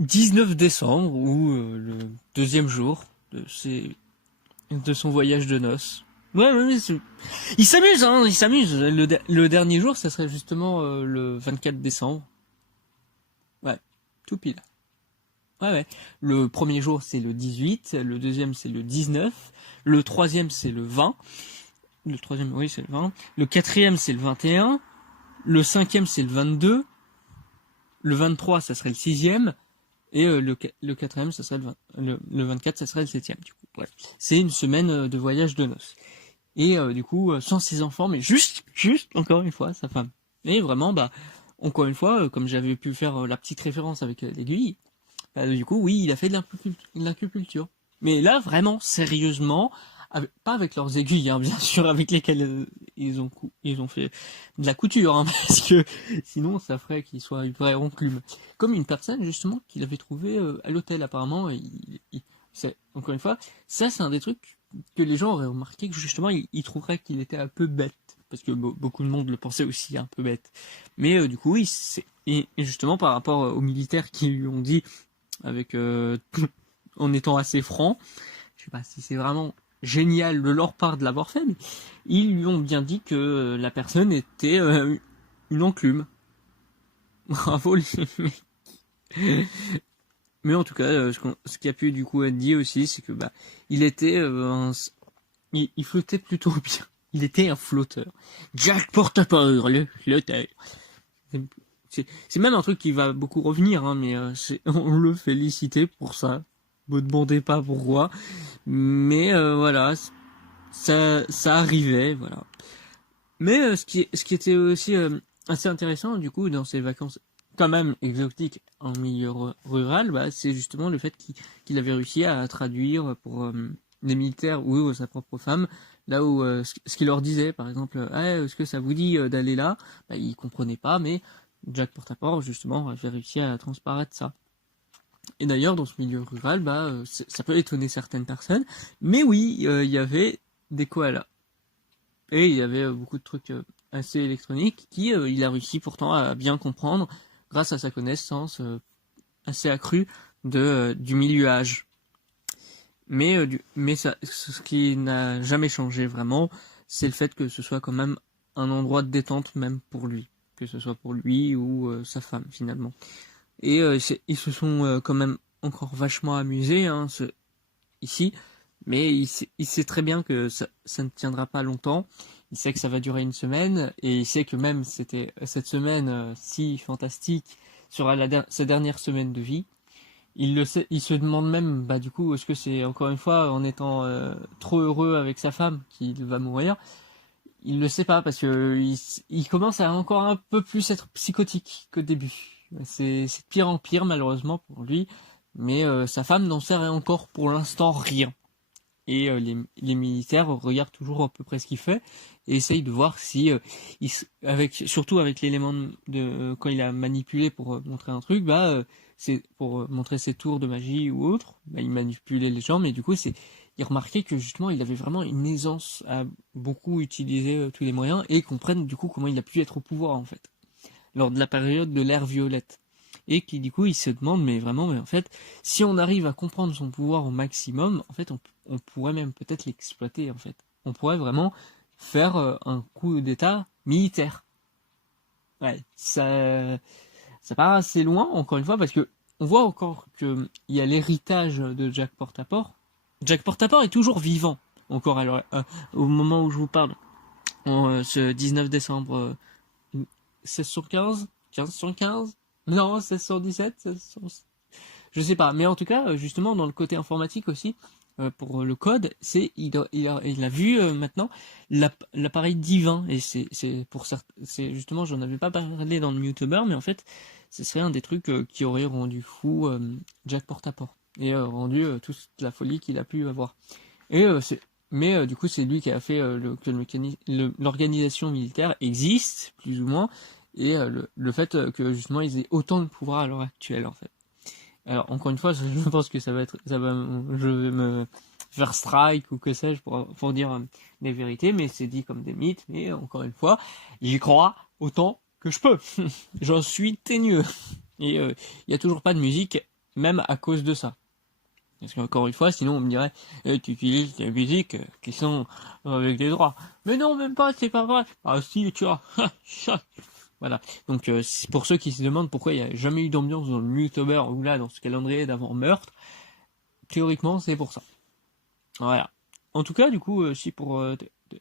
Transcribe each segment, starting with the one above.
19 décembre, ou le deuxième jour de son voyage de noces. Ouais, ouais, ouais, il s'amuse, hein, il s'amuse. Le dernier jour, ça serait justement le 24 décembre. Ouais, tout pile. Ouais, ouais. Le premier jour, c'est le 18, le deuxième, c'est le 19, le troisième, c'est le 20. Le troisième, oui, c'est le 20. Le quatrième, c'est le 21. Le cinquième, c'est le 22. Le 23, ça serait le sixième. Et le quatrième, ça serait le 24, ça serait le septième. Du coup, bref. C'est une semaine de voyage de noces. Et du coup, sans ses enfants, mais juste, encore une fois, sa femme. Et vraiment, bah, encore une fois, comme j'avais pu faire la petite référence avec l'aiguille, bah, du coup, oui, il a fait de l'acupuncture. Mais là, vraiment, sérieusement, pas avec leurs aiguilles, hein, bien sûr, avec lesquelles ils ont fait de la couture, hein, parce que sinon, ça ferait qu'il soit une vraie enclume. Comme une personne, justement, qu'il avait trouvé à l'hôtel, apparemment. Encore une fois, ça, c'est un des trucs que les gens auraient remarqué, que justement, ils trouveraient qu'il était un peu bête. Parce que beaucoup de monde le pensait aussi un peu bête. Mais du coup, oui, et justement, par rapport aux militaires qui lui ont dit avec en étant assez franc. Je sais pas si c'est vraiment génial de leur part de l'avoir fait, mais ils lui ont bien dit que la personne était une enclume. Bravo les mecs. Mais en tout cas, ce qui a pu du coup être dit aussi, c'est que bah il était il flottait plutôt bien. Il était un flotteur. Jack Portaport, le flotteur. C'est même un truc qui va beaucoup revenir, hein, mais on le félicitait pour ça. Me demandez pas pourquoi. Mais voilà, ça arrivait, voilà. Mais ce qui était aussi assez intéressant, du coup, dans ces vacances quand même exotiques en milieu rural, bah, c'est justement le fait qu'il avait réussi à traduire pour les militaires ou sa propre femme, là où ce qu'il leur disait, par exemple, ah, est-ce que ça vous dit d'aller là, bah, ils comprenaient pas, mais Jack Portaport, justement, avait réussi à transparaître ça. Et d'ailleurs, dans ce milieu rural, bah, ça peut étonner certaines personnes, mais oui, il y avait des koalas. Et il y avait beaucoup de trucs assez électroniques qui, il a réussi pourtant à bien comprendre grâce à sa connaissance assez accrue du milieu âge. Mais ce qui n'a jamais changé vraiment, c'est le fait que ce soit quand même un endroit de détente même pour lui, que ce soit pour lui ou sa femme finalement. Et ils se sont quand même encore vachement amusés hein, ici, mais il sait très bien que ça ne tiendra pas longtemps. Il sait que ça va durer une semaine, et il sait que même cette semaine si fantastique sera sa dernière semaine de vie. Il le sait, il se demande même, bah du coup, est-ce que c'est encore une fois en étant trop heureux avec sa femme qu'il va mourir. Il le sait pas parce que il commence à encore un peu plus être psychotique qu'au début. C'est de pire en pire malheureusement pour lui, mais sa femme n'en sait encore pour l'instant rien. Et les militaires regardent toujours à peu près ce qu'il fait et essayent de voir si, surtout avec l'élément quand il a manipulé pour montrer un truc, bah c'est pour montrer ses tours de magie ou autre, bah, il manipulait les gens, mais du coup il remarquait que justement il avait vraiment une aisance à beaucoup utiliser tous les moyens et comprennent du coup comment il a pu être au pouvoir en fait lors de la période de l'ère violette. Et qui du coup il se demande mais vraiment mais en fait si on arrive à comprendre son pouvoir au maximum en fait on pourrait même peut-être l'exploiter en fait. On pourrait vraiment faire un coup d'état militaire. Ouais, ça part assez loin encore une fois parce que on voit encore que il y a l'héritage de Jack Portaport. Jack Portaport est toujours vivant encore alors au moment où je vous parle ce 19 décembre 1615 1515 non 1617 1600, je sais pas mais en tout cas justement dans le côté informatique aussi pour le code c'est il a vu maintenant l'appareil divin et c'est pour certains c'est justement j'en avais pas parlé dans le YouTuber mais en fait ce serait un des trucs qui aurait rendu fou Jack Portaport et rendu toute la folie qu'il a pu avoir et mais du coup c'est lui qui a fait que l'organisation militaire existe plus ou moins et le fait que justement ils aient autant de pouvoir à l'heure actuelle en fait. Alors encore une fois, je pense que je vais me faire strike ou que sais-je pour dire des vérités, mais c'est dit comme des mythes. Mais encore une fois, j'y crois autant que je peux. J'en suis teigneux. Et il y a toujours pas de musique même à cause de ça. Parce qu'encore une fois, sinon on me dirait, tu utilises des musiques qui sont avec des droits. Mais non, même pas, c'est pas vrai. Ah si, tu vois. Voilà. Donc pour ceux qui se demandent pourquoi il n'y a jamais eu d'ambiance dans le Muttober ou là dans ce calendrier d'avant meurtre, théoriquement c'est pour ça. Voilà. En tout cas, du coup, si pour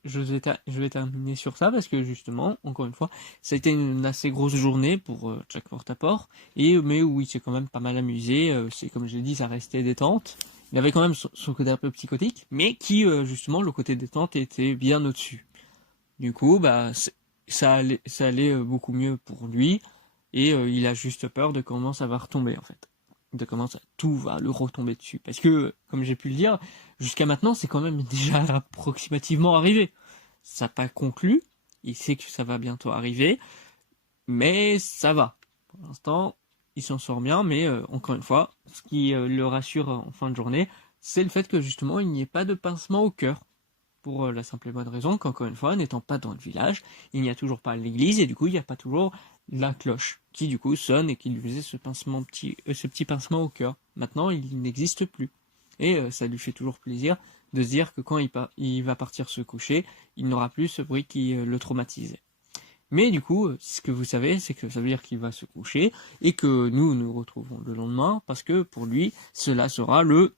je vais terminer sur ça parce que justement, encore une fois, ça a été une assez grosse journée pour Jack Portaport mais où il s'est quand même pas mal amusé. C'est comme je l'ai dit, ça restait détente. Il avait quand même son côté un peu psychotique, mais qui justement le côté détente était bien au-dessus. Du coup, bah ça allait beaucoup mieux pour lui et il a juste peur de comment ça va retomber en fait. De comment tout va le retomber dessus. Parce que, comme j'ai pu le dire, jusqu'à maintenant, c'est quand même déjà approximativement arrivé. Ça n'a pas conclu, il sait que ça va bientôt arriver, mais ça va. Pour l'instant, il s'en sort bien, mais encore une fois, ce qui le rassure en fin de journée, c'est le fait que justement, il n'y ait pas de pincement au cœur. Pour la simple et bonne raison qu'encore une fois, n'étant pas dans le village, il n'y a toujours pas l'église et du coup il n'y a pas toujours la cloche qui du coup sonne et qui lui faisait ce petit pincement au cœur. Maintenant il n'existe plus. Et ça lui fait toujours plaisir de se dire que quand il va partir se coucher, il n'aura plus ce bruit qui le traumatisait. Mais du coup, ce que vous savez, c'est que ça veut dire qu'il va se coucher et que nous nous retrouvons le lendemain parce que pour lui, cela sera le